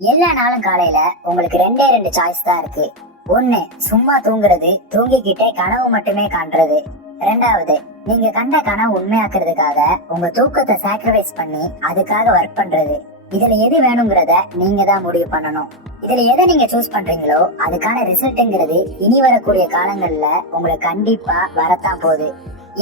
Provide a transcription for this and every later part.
எல்லா நாளும் காலையில உங்களுக்கு ரெண்டே ரெண்டு சாய்ஸ் தான் இருக்கு. ஒண்ணு, சும்மா தூங்குறது, தூங்கிக்கிட்டே கனவு மட்டுமே காண்றது. ரெண்டாவது, நீங்க கண்ட கனவு உண்மையாக்குறதுக்காக உங்க தூக்கத்தை சாக்ரிஃபைஸ் பண்ணி அதுக்காக ஒர்க் பண்றது. இதுல எது வேணுங்கிறத நீங்க தான் முடிவு பண்ணணும். இதுல எதை நீங்க சூஸ் பண்றீங்களோ அதுக்கான ரிசல்ட்ங்கிறது இனி வரக்கூடிய காலங்கள்ல உங்களுக்கு கண்டிப்பா வரத்தான் போகுது.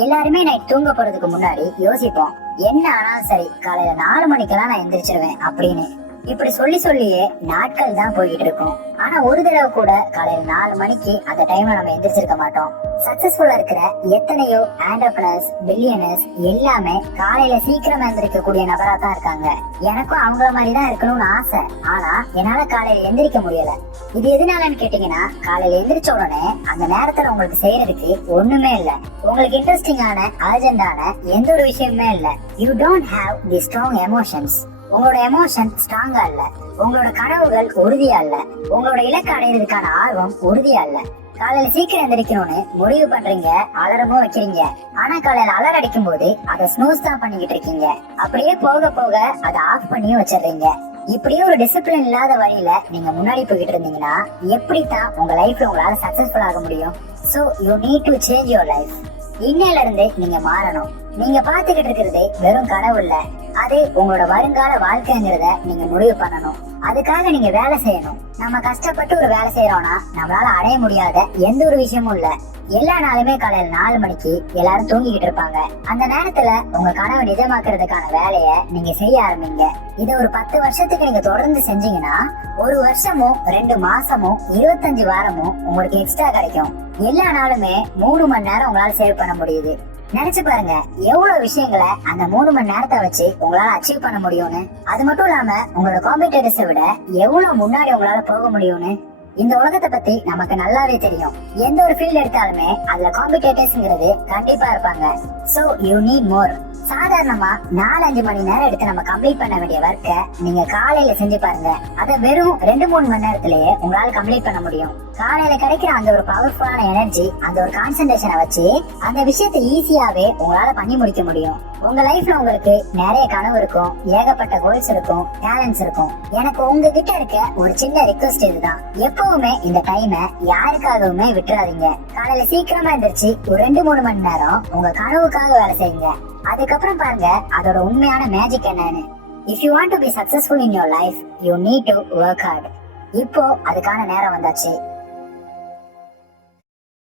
எல்லாருமே நைட் தூங்க போறதுக்கு முன்னாடி யோசிப்போம், என்ன ஆனாலும் சரி காலையில 4 மணிக்கெல்லாம் நான் எந்திரிச்சிருவேன் அப்படின்னு. இப்படி சொல்லி சொல்லியே நாட்கள் தான் போயிட்டு இருக்கும். ஆனா ஒரு தடவை கூட காலையில 4 மணிக்கு அந்த டைம்ல நம்ம எந்திரிச்சிருக்க மாட்டோம். சக்சஸ்ஃபுல்லா இருக்கிற எத்தனையோ ஆண்டர்பிரனர்ஸ், பில்லியனர்ஸ் எல்லாமே காலையில சீக்கிரம் எந்திரிக்கக்கூடிய நபரா தான் இருக்காங்க. எனக்கும் அவங்கள மாதிரி தான் இருக்கணும்னு ஆசை. ஆனா என்னால காலையில எந்திரிக்க முடியல. இது எதனாலன்னு கேட்டீங்கன்னா, காலையில எந்திரிச்ச உடனே அந்த நேரத்துல உங்களுக்கு செய்யறதுக்கு ஒண்ணுமே இல்ல. உங்களுக்கு இன்ட்ரெஸ்டிங்கான அர்ஜென்டான எந்த ஒரு விஷயமுமே இல்ல. You don't have the strong emotions. உங்களோட எமோஷன் ஸ்ட்ராங்கா இல்ல. உங்களோட கனவுகள் உறுதியா இல்ல. உங்களோட இலக்கு அடையிறதுக்கான ஆர்வம் உறுதியா இல்ல. காலையில சீக்கிரம் எந்திரிக்கணும்னு முடிவு பண்றீங்க, அலாரமும் வைக்கிறீங்க. ஆனா காலையில அலாரம் அடிக்கும் போது அதை ஸ்னூஸ் தான் பண்ணிக்கிட்டு இருக்கீங்க. அப்படியே போக போக அதை ஆஃப் பண்ணியும் வச்சிடுறீங்க. இப்படியே ஒரு டிசிப்ளின் இல்லாத வழியில நீங்க முன்னாடி போயிட்டு இருந்தீங்கன்னா எப்படித்தான் உங்க லைஃப்ல உங்களால சக்சஸ்ஃபுல் ஆக முடியும்? So you need to change your life. இன்னையில இருந்து நீங்க மாறணும். நீங்க பாத்துக்கிட்டு இருக்கிறது வெறும் கனவு இல்ல, அது உங்களோட வருங்கால வாழ்க்கைங்கிறத நீங்க முடிவு பண்ணணும். அதுக்காக நீங்க வேலை செய்யணும். நம்ம கஷ்டப்பட்டு ஒரு வேலை செய்யறோம்னா நம்மளால அடைய முடியாத எந்த ஒரு விஷயமும் இல்ல. எல்லா நாளுமே காலையில 4 மணிக்கு எல்லாரும் தூங்கிக்கிட்டு இருப்பாங்க. அந்த நேரத்துல உங்க கனவை நிஜமாக்குறதுக்கான வேலைய நீங்க செய்ய ஆரம்பிங்க. இதை ஒரு 10 வருஷத்துக்கு நீங்க தொடர்ந்து செஞ்சீங்கன்னா 1 வருஷமும் 2 மாசமும் 25 வாரமும் உங்களுக்கு எக்ஸ்ட்ரா கிடைக்கும். எல்லா நாளுமே 3 மணி நேரம் உங்களால சேவ் பண்ண முடியுது. நினைச்சு பாருங்க, எவ்வளவு விஷயங்களை அந்த 3 மணி நேரத்தை வச்சு உங்களால அச்சீவ் பண்ண முடியும்னு. அது மட்டும் இல்லாம உங்களோட காம்படிட்டர்ஸை விட எவ்வளவு முன்னாடி உங்களால போக முடியும்னு. இந்த உலகத்தை பத்தி நமக்கு நல்லாவே தெரியும். எந்த ஒரு ஃபீல்ட் எடுத்தாலுமே அதுல காம்படிட்டர்ஸ்ங்கிறது கண்டிப்பா இருப்பாங்க. So you need more. சாதாரணமா 4-5 மணி நேரம் எடுத்து நம்ம கம்ப்ளீட் பண்ண வேண்டிய ஒர்க்கை நீங்க காலையில செஞ்சு பாருங்க. அதை வெறும் 2-3 மணி நேரத்திலேயே உங்களால கம்ப்ளீட் பண்ண முடியும். காலையில கிடைக்கிற அந்த ஒரு பவர்ஃபுல்லான எனர்ஜி, அந்த ஒரு கான்சென்ட்ரேஷனை வச்சு அந்த விஷயத்தை ஈஸியாவே உங்களால பண்ணி முடிக்க முடியும். உங்க லைஃப்ல உங்களுக்கு நிறைய கனவு இருக்கும், ஏகப்பட்ட கோல்ஸ் இருக்கும், டேலண்ட்ஸ் இருக்கும். எனக்கு உங்ககிட்ட இருக்க ஒரு சின்ன ரிக்வெஸ்ட் இதுதான், எப்பவுமே இந்த டைமை யாருக்காகவுமே விட்டுறாதீங்க. காலையில சீக்கிரமா எந்திரிச்சு ஒரு 2-3 மணி நேரம் உங்க கனவுக்காக வேலை செய்யுங்க. அதுக்கப்புறம் பாருங்க அதோட உண்மையான மேஜிக் என்னன்னு. If you want to be successful in your life, you need to work hard. இப்போ அதுக்கான நேரம் வந்தாச்சு.